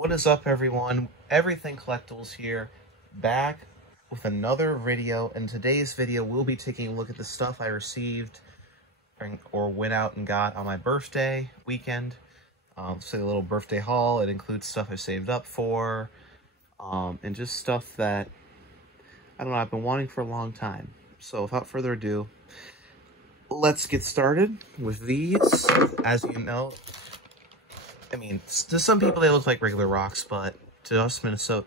What is up, everyone? Everything Collectibles here, back with another video. In today's video, we'll be taking a look at the stuff I received or went out and got on my birthday weekend. So a little birthday haul. It includes stuff I saved up for, and just stuff that, I don't know, I've been wanting for a long time. So without further ado, let's get started with these. As you know, I mean, to some people they look like regular rocks, but to us Minnesotans,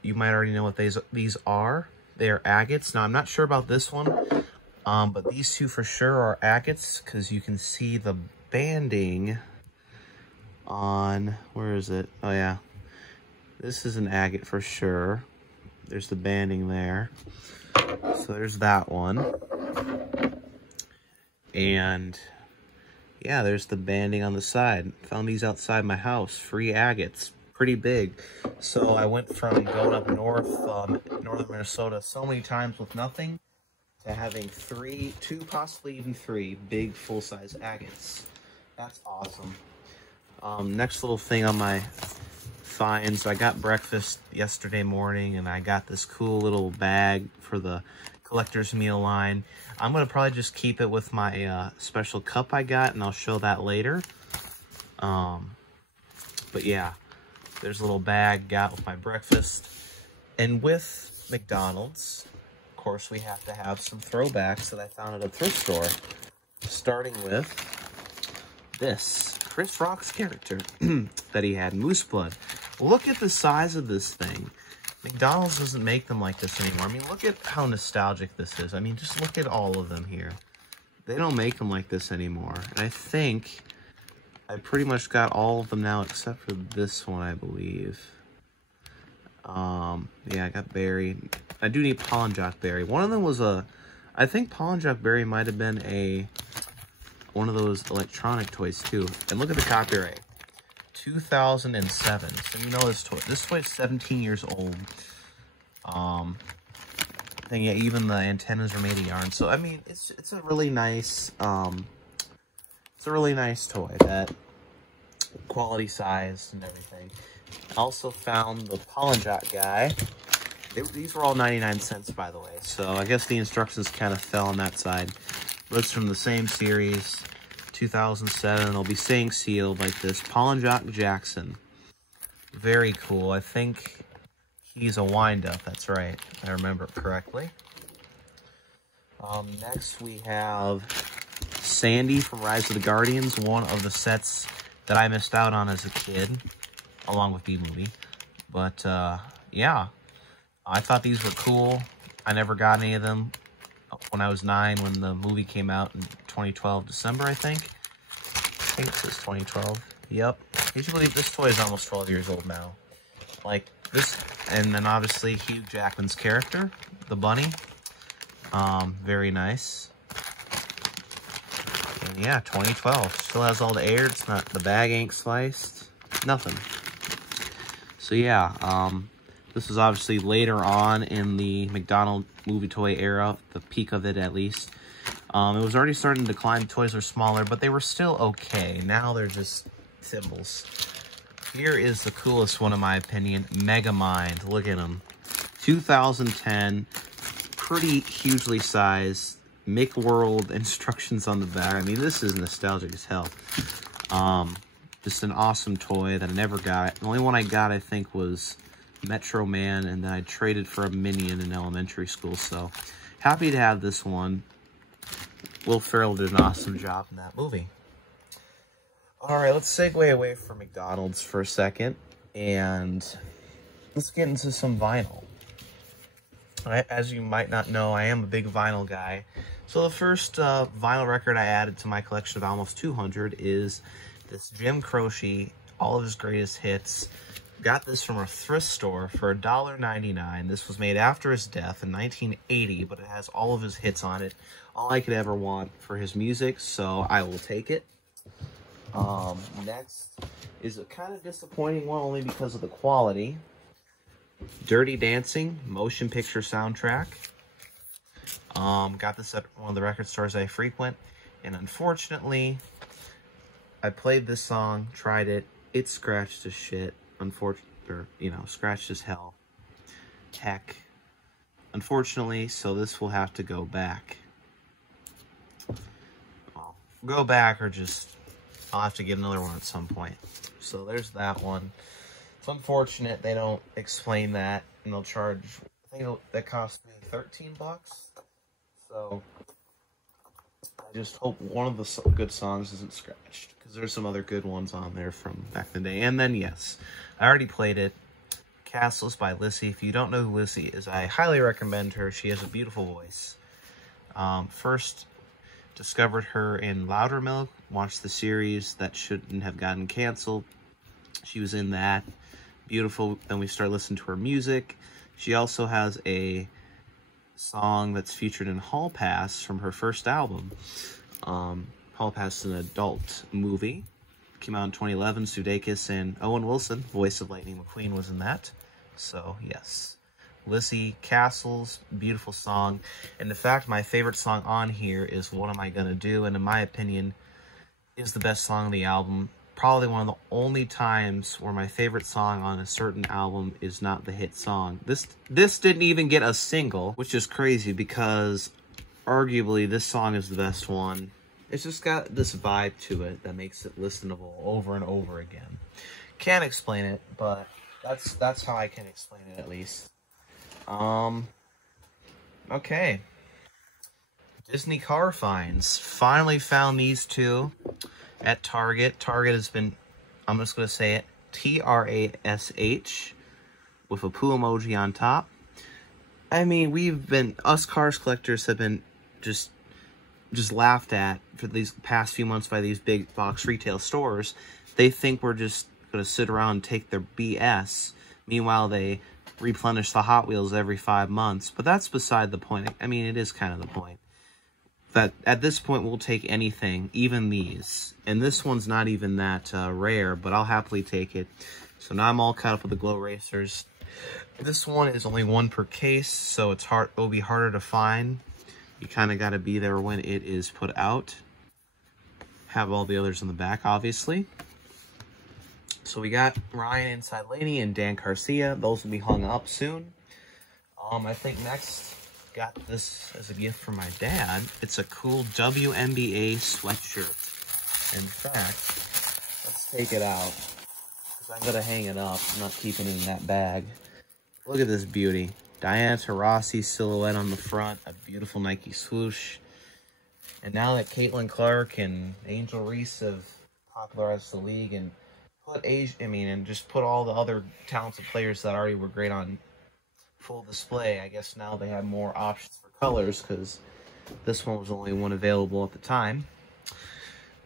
you might already know what these are. They are agates. Now, I'm not sure about this one, but these two for sure are agates, because you can see the banding on, where is it? Oh yeah, this is an agate for sure. There's the banding there. So there's that one. And yeah, there's the banding on the side. Found these outside my house, free agates, pretty big. So I went from going up north, northern Minnesota so many times with nothing, to having two, possibly even three big full-size agates. That's awesome. Next little thing on my finds, I got breakfast yesterday morning and I got this cool little bag for the collector's meal line. I'm going to probably just keep it with my special cup I got, and I'll show that later. But yeah, there's a little bag got with my breakfast. And with McDonald's, of course, we have to have some throwbacks that I found at a thrift store. Starting with this Chris Rock's character that he had, Moose Blood. Look at the size of this thing. McDonald's doesn't make them like this anymore. I mean, look at how nostalgic this is. I mean, just look at all of them here. They don't make them like this anymore. And I think I pretty much got all of them now except for this one, I believe. Yeah, I got Barry. I do need Pollen Jock Barry. One of them was I think Pollen Jock Barry might have been one of those electronic toys too. And look at the copyright. 2007. So you know this toy. This toy is 17 years old. And yeah, even the antennas are made of yarn. So I mean, it's a really nice toy. That quality size and everything. I also found the Pollen Jock guy. These were all 99 cents, by the way. So I guess the instructions kind of fell on that side. But it's from the same series. 2007. It'll be saying sealed like this. Pollen Jock Jackson. Very cool. I think he's a wind-up. That's right, if I remember correctly. Next we have Sandy from Rise of the Guardians. One of the sets that I missed out on as a kid, along with B-Movie. But yeah, I thought these were cool. I never got any of them when I was 9, when the movie came out in 2012, December, I think. I think it says 2012. Yep. Can you believe this toy is almost 12 years old now? Like this, and then obviously Hugh Jackman's character, the bunny. Very nice. And yeah, 2012. Still has all the air. It's not, the bag ain't sliced. Nothing. So yeah, this is obviously later on in the McDonald movie toy era, the peak of it at least. It was already starting to decline. The toys were smaller, but they were still okay. Now they're just thimbles. Here is the coolest one, in my opinion, Megamind. Look at him. 2010, pretty hugely sized. McWorld instructions on the back. I mean, this is nostalgic as hell. Just an awesome toy that I never got. The only one I got, I think, was Metro Man, and then I traded for a Minion in elementary school, so happy to have this one. Will Ferrell did an awesome job in that movie. Alright, let's segue away from McDonald's for a second, and let's get into some vinyl. As you might not know, I am a big vinyl guy. So the first vinyl record I added to my collection of almost 200 is this Jim Croce, all of his greatest hits. Got this from a thrift store for $1.99. This was made after his death in 1980, but it has all of his hits on it. All I could ever want for his music, so I will take it. Next is a kind of disappointing one, only because of the quality. Dirty Dancing, motion picture soundtrack. Got this at one of the record stores I frequent, and unfortunately, I played this song, tried it. It scratched as shit. Unfortunately, scratched as hell. Heck. Unfortunately, so this will have to go back. Well, go back or just, I'll have to get another one at some point. So there's that one. It's unfortunate they don't explain that, and they'll charge, I think that cost me 13 bucks. So I just hope one of the good songs isn't scratched, because there's some other good ones on there from back in the day. And then, yes, I already played it. Castles by Lissy. If you don't know who Lissy is, I highly recommend her. She has a beautiful voice. First discovered her in Loudermilk. Watched the series that shouldn't have gotten canceled. She was in that. Beautiful. Then we started listening to her music. She also has a song that's featured in Hall Pass from her first album. Hall Pass is an adult movie. Came out in 2011. Sudeikis and Owen Wilson, voice of Lightning McQueen, was in that. So, yes. Lissy, Castles, beautiful song. And in fact, my favorite song on here is What Am I Gonna Do? And in my opinion, is the best song on the album. Probably one of the only times where my favorite song on a certain album is not the hit song. This didn't even get a single, which is crazy because arguably this song is the best one. It's just got this vibe to it that makes it listenable over and over again. Can't explain it, but that's how I can explain it at least. Okay. Disney car finds. Finally found these two at Target. Target has been, I'm just going to say it, TRASH with a poo emoji on top. I mean, us cars collectors have been just laughed at for these past few months by these big box retail stores. They think we're just going to sit around and take their BS. Meanwhile, they replenish the Hot Wheels every 5 months. But that's beside the point. I mean, it is kind of the point. That at this point, we'll take anything, even these. And this one's not even that rare, but I'll happily take it. So now I'm all caught up with the Glow Racers. This one is only one per case, so it'll be harder to find. You kind of got to be there when it is put out. Have all the others in the back, obviously. So we got Ryan Inside Lady and Dan Garcia. Those will be hung up soon. I think next, got this as a gift from my dad. It's a cool WNBA sweatshirt. In fact, let's take it out, because I'm going to hang it up. I'm not keeping it in that bag. Look at this beauty. Diana Taurasi silhouette on the front, a beautiful Nike swoosh. And now that Caitlin Clark and Angel Reese have popularized the league and just put all the other talented players that already were great on full display, I guess now they have more options for colors, because this one was only one available at the time.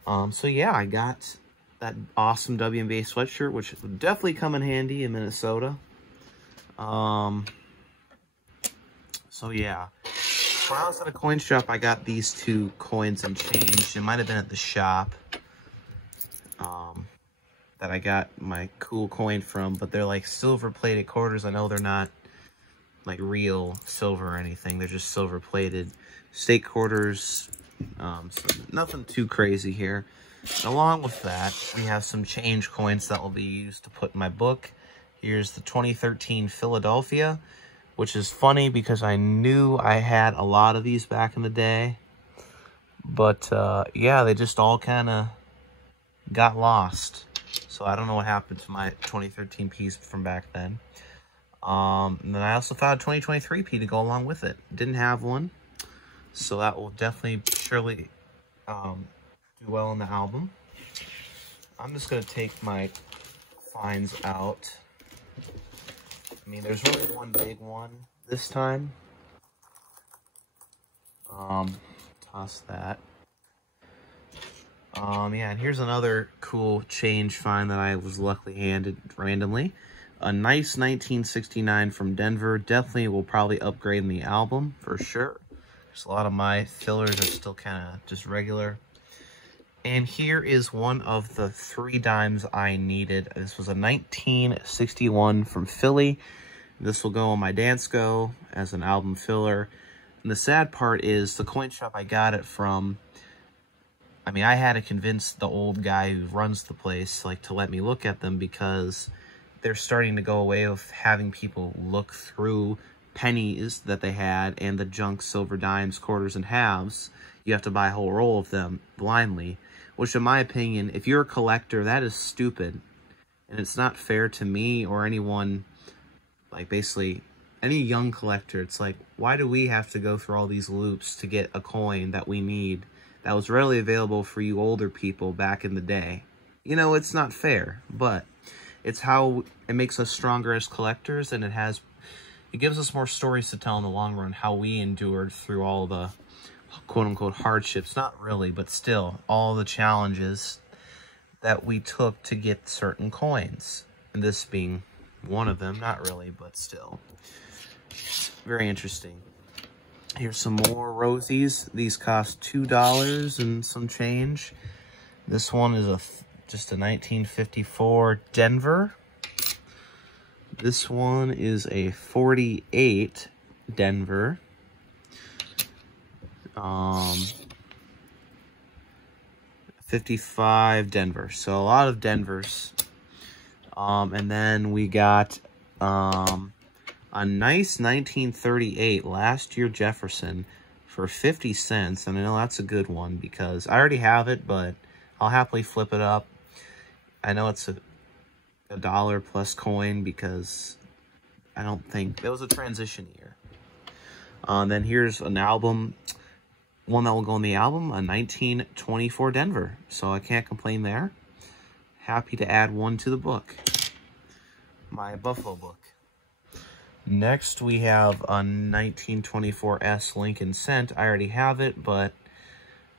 So yeah, I got that awesome WNBA sweatshirt, which would definitely come in handy in Minnesota. So yeah, when I was at a coin shop, I got these two coins and change. It might have been at the shop that I got my cool coin from, but they're like silver plated quarters. I know they're not like real silver or anything. They're just silver plated state quarters. So nothing too crazy here. Along with that, we have some change coins that will be used to put in my book. Here's the 2013 Philadelphia, which is funny because I knew I had a lot of these back in the day. But yeah, they just all kind of got lost. So I don't know what happened to my 2013 piece from back then. And then I also found a 2023 P to go along with it. Didn't have one. So that will definitely, surely do well in the album. I'm just going to take my finds out. I mean, there's really one big one this time. Toss that. Yeah, and here's another cool change find that I was luckily handed randomly. A nice 1969 from Denver. Definitely will probably upgrade in the album, for sure. There's a lot of my fillers are still kind of just regular. And here is one of the 3 dimes I needed. This was a 1961 from Philly. This will go on my Dansko as an album filler. And the sad part is the coin shop I got it from, I mean, I had to convince the old guy who runs the place, like, to let me look at them because they're starting to go away with having people look through pennies that they had and the junk silver dimes, quarters, and halves. You have to buy a whole roll of them blindly, which in my opinion, if you're a collector, that is stupid. And it's not fair to me or anyone, like basically any young collector. It's like, why do we have to go through all these loops to get a coin that we need that was readily available for you older people back in the day? You know, it's not fair, but it's how it makes us stronger as collectors, and it gives us more stories to tell in the long run, how we endured through all the quote-unquote hardships, not really, but still, all the challenges that we took to get certain coins. And this being one of them, not really, but still. Very interesting. Here's some more Rosies. These cost $2 and some change. This one is just a 1954 Denver. This one is a 48 Denver. 55 Denver. So a lot of Denvers. And then we got a nice 1938 last year Jefferson for 50 cents. And I know that's a good one because I already have it, but I'll happily flip it up. I know it's a $1 plus coin because I don't think it was a transition year. Then here's an album, one that will go in the album, a 1924 Denver. So I can't complain there. Happy to add one to the book, my Buffalo book. Next we have a 1924 S Lincoln Cent. I already have it, but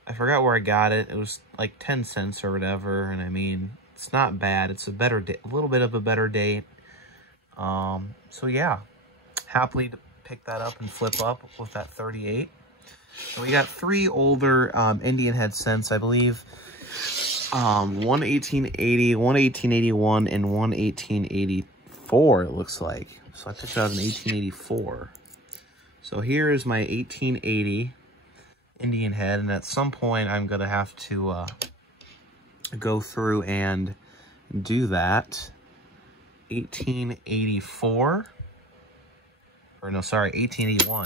I forgot where I got it. It was like 10 cents or whatever, and I mean, it's not bad. It's a better a little bit of a better date. So yeah, happily to pick that up and flip up with that 38. So we got 3 older Indian head cents, I believe. One 1880, one 1881, and one 1884, it looks like. So I picked out an 1884. So here is my 1880 Indian head, and at some point I'm going to have to go through and do that. 1884. Or no, sorry, 1881.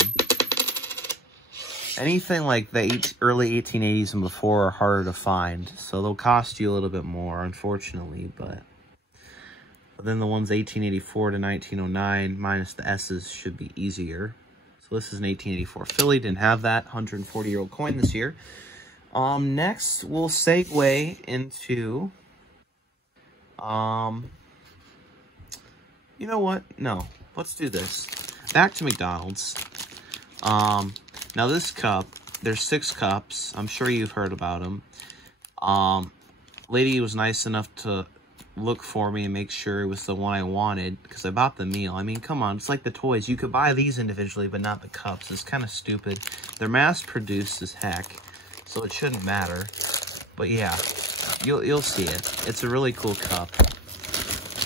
Anything like the early 1880s and before are harder to find, so they'll cost you a little bit more, unfortunately, but then the ones 1884 to 1909, minus the S's, should be easier. So this is an 1884 Philly, didn't have that 140-year-old coin this year. Next, we'll segue into, you know what? No, let's do this. Back to McDonald's. Now this cup, there's 6 cups. I'm sure you've heard about them. Lady was nice enough to look for me and make sure it was the one I wanted, because I bought the meal. I mean, come on, it's like the toys. You could buy these individually, but not the cups. It's kind of stupid. They're mass-produced as heck, so it shouldn't matter. But yeah, you'll see it. It's a really cool cup.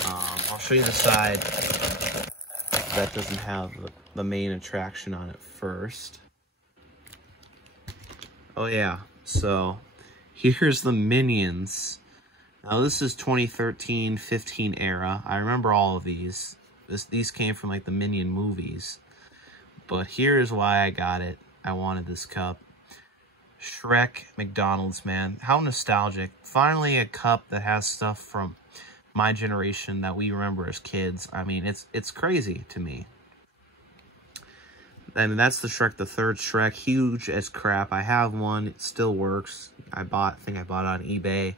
I'll show you the side that doesn't have the main attraction on it first. Oh yeah, so here's the Minions. Now this is 2013-15 era. I remember all of these. These came from like the Minion movies. But here's why I got it. I wanted this cup. Shrek McDonald's, man. How nostalgic. Finally a cup that has stuff from my generation that we remember as kids. I mean, it's crazy to me. And that's the Shrek the Third Shrek, huge as crap. I have one, it still works. I think I bought it on eBay.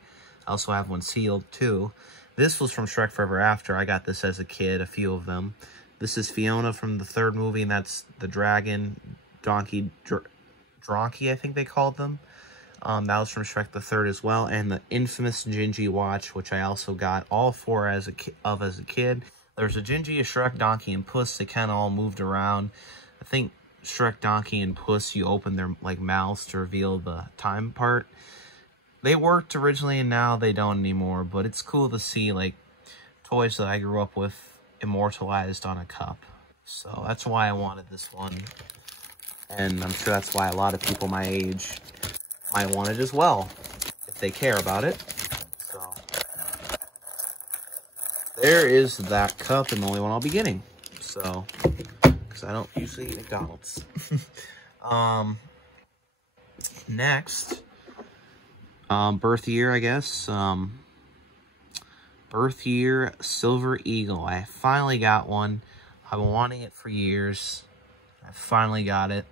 I also have one sealed too. This was from Shrek Forever After. I got this as a kid, a few of them. This is Fiona from the 3rd movie, and that's the dragon, donkey, Dronky, I think they called them. That was from Shrek the Third as well, and the infamous Gingy watch, which I also got all 4 as a kid. There's a Gingy, a Shrek, Donkey, and Puss. They kind of all moved around. I think Shrek, Donkey, and Puss, you open their like mouths to reveal the time part. They worked originally, and now they don't anymore. But it's cool to see like toys that I grew up with immortalized on a cup. So that's why I wanted this one, and I'm sure that's why a lot of people my age might want it as well. they care about it. So there is that cup, and the only one I'll be getting. So, because I don't usually eat McDonald's. Next, birth year, I guess. Birth year Silver Eagle. I finally got one. I've been wanting it for years. I finally got it.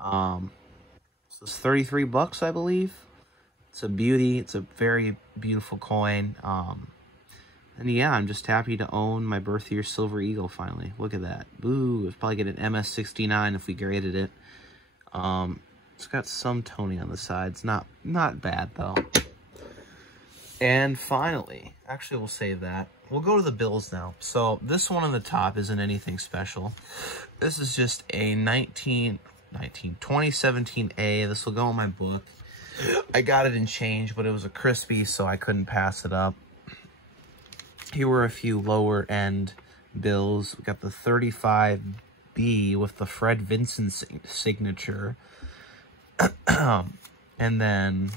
So it's 33 bucks, I believe. It's a beauty. It's a very beautiful coin. And yeah, I'm just happy to own my birth year Silver Eagle finally. Look at that. Ooh, it's probably get an MS69 if we graded it. It's got some toning on the sides. Not bad though. And finally, actually we'll save that. We'll go to the bills now. So this one on the top isn't anything special. This is just a 2017A. This will go in my book. I got it in change, but it was a crispy, so I couldn't pass it up. Here were a few lower end bills. We got the 35B with the Fred Vincent signature. And then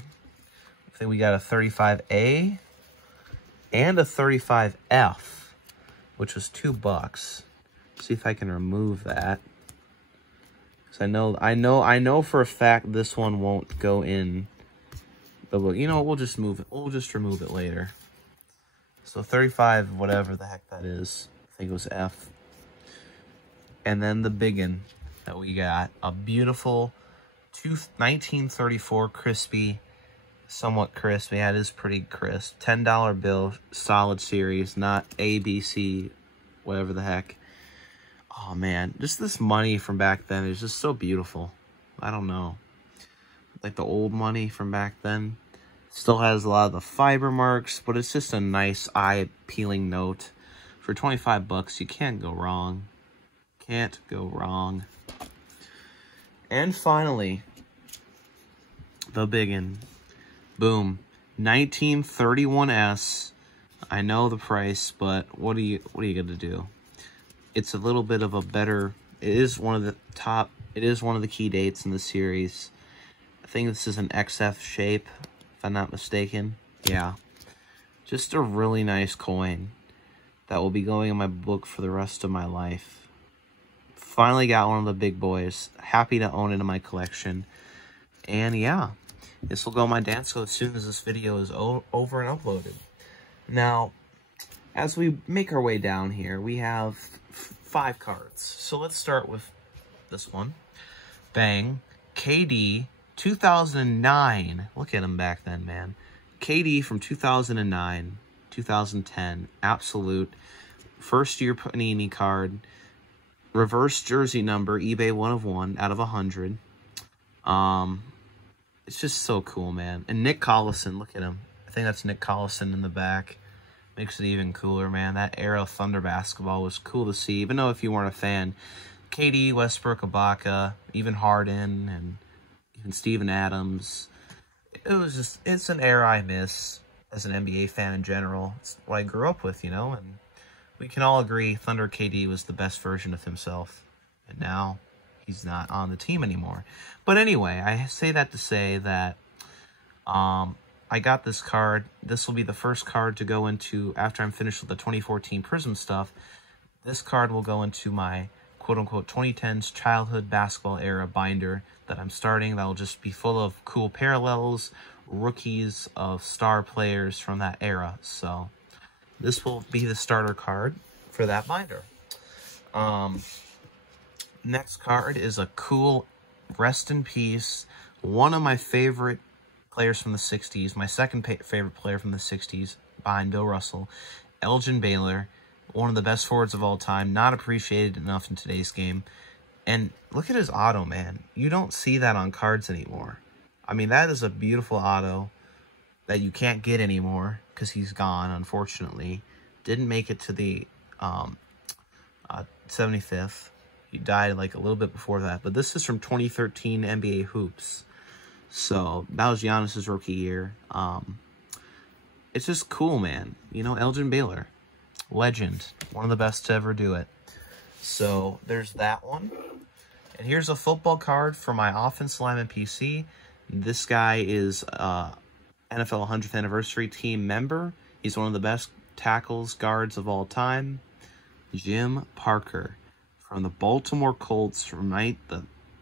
I think we got a 35A and a 35F, which was $2. See if I can remove that. Because I know for a fact this one won't go in the book. You know, we'll just move it. We'll just remove it later. So 35, whatever the heck that is. I think it was F. And then the biggin that we got. A beautiful 1934 crispy, somewhat crisp. Yeah, it is pretty crisp. $10 bill, solid series, not ABC, whatever the heck. Oh man, just this money from back then is just so beautiful. I don't know. Like the old money from back then. Still has a lot of the fiber marks, but it's just a nice eye-appealing note. For 25 bucks, you can't go wrong. Can't go wrong. And finally, the biggin. Boom. 1931S. I know the price, but what are you gonna do? It's a little bit of a better. It is one of the key dates in the series. I think this is an XF shape, if I'm not mistaken. Yeah. Just a really nice coin that will be going in my book for the rest of my life. Finally got one of the big boys. Happy to own it in my collection. And yeah, this will go in my Dansko as soon as this video is over and uploaded. Now, as we make our way down here, we have 5 cards. So let's start with this one. Bang. KD 2009. Look at him back then, man. KD from 2009, 2010. Absolute. First year Panini card. Reverse jersey number. eBay 1 of 1 out of 100. It's just so cool, man. And Nick Collison. Look at him. I think that's Nick Collison in the back. Makes it even cooler, man. That era of Thunder basketball was cool to see, even though if you weren't a fan. KD, Westbrook, Ibaka, even Harden, and even Steven Adams. It was just, it's an era I miss as an NBA fan in general. It's what I grew up with, you know, and we can all agree Thunder KD was the best version of himself. And now he's not on the team anymore. But anyway, I say that to say that I got this card. This will be the first card to go into, after I'm finished with the 2014 Prism stuff, this card will go into my quote-unquote 2010s childhood basketball era binder that I'm starting. That will just be full of cool parallels, rookies of star players from that era. So this will be the starter card for that binder. Next card is a cool rest in peace, one of my favorite players from the 60s, my second favorite player from the 60s, behind Bill Russell, Elgin Baylor, one of the best forwards of all time, not appreciated enough in today's game. And look at his auto, man. You don't see that on cards anymore. I mean, that is a beautiful auto that you can't get anymore because he's gone, unfortunately. Didn't make it to the 75th. He died like a little bit before that. But this is from 2013 NBA Hoops. So that was Giannis's rookie year. It's just cool, man. You know, Elgin Baylor, legend, one of the best to ever do it. So there's that one. And here's a football card for my offense lineman PC. This guy is NFL 100th anniversary team member. He's one of the best tackles guards of all time. Jim Parker from the Baltimore Colts from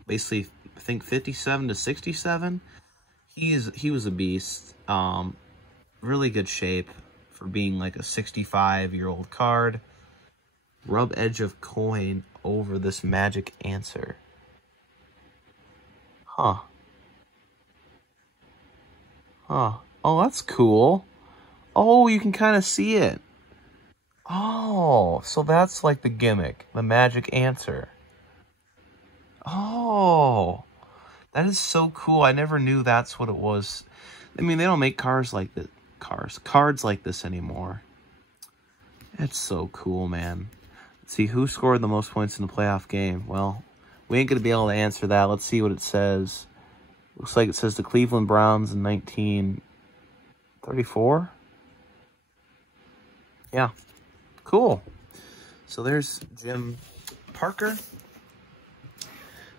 basically I think 57 to 67. He was a beast. Really good shape for being like a 65-year-old card. Rub edge of coin over this magic answer. Huh. Oh, that's cool. Oh, you can kind of see it. Oh, so that's like the gimmick, the magic answer. Oh, that is so cool. I never knew that's what it was. I mean, they don't make cards like this anymore. It's so cool, man. Let's see, who scored the most points in the playoff game? Well, we ain't going to be able to answer that. Let's see what it says. Looks like it says the Cleveland Browns in 1934. Yeah, cool. So there's Jim Parker.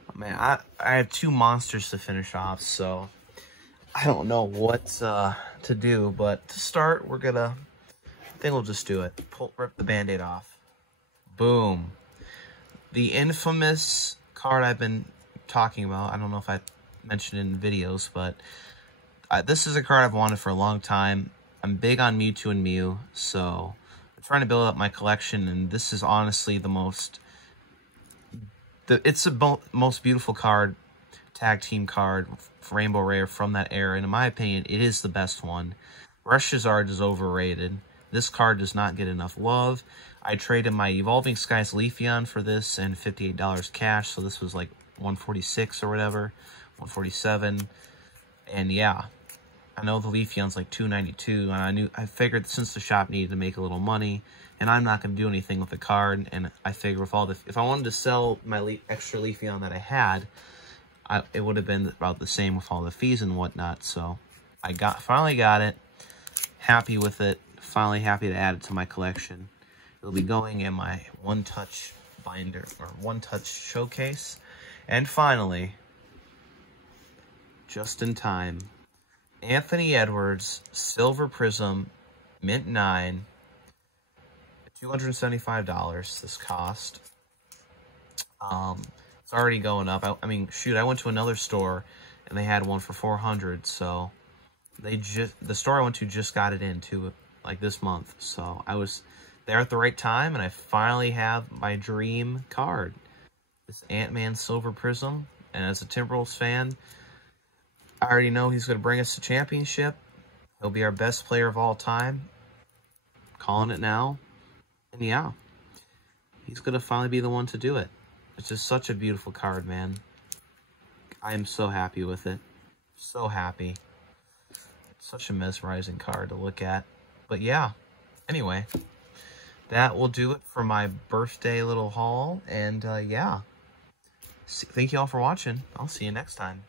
Oh, man, I have two monsters to finish off, so I don't know what to do. But to start, I think we'll just do it. Rip the Band-Aid off. Boom. The infamous card I've been talking about. I don't know if I mentioned it in videos, but this is a card I've wanted for a long time. I'm big on Mewtwo and Mew, so I'm trying to build up my collection, and this is honestly it's the most beautiful card, tag team card, Rainbow Rare from that era, and in my opinion, it is the best one. Reshazard is overrated. This card does not get enough love. I traded my Evolving Skies Leafeon for this and $58 cash, so this was like $146 or whatever, $147, and yeah, I know the Leafeon's like $292, and I figured since the shop needed to make a little money, and I'm not going to do anything with the card, and I figured with if I wanted to sell my extra Leafeon that I had, it would have been about the same with all the fees and whatnot. So I finally got it, happy with it, finally happy to add it to my collection. It'll be going in my one-touch binder or one-touch showcase, and finally, just in time, Anthony Edwards Silver Prism Mint 9, $275 this cost. It's already going up. I mean, shoot, I went to another store and they had one for $400, so the store I went to just got it in too, like this month. So I was there at the right time, and I finally have my dream card, this Ant-Man Silver Prism. And as a Timberwolves fan, I already know he's going to bring us a championship. He'll be our best player of all time. Calling it now. And yeah, he's going to finally be the one to do it. It's just such a beautiful card, man. I am so happy with it. So happy. Such a mesmerizing card to look at. But yeah, anyway, that will do it for my birthday little haul. And yeah, thank you all for watching. I'll see you next time.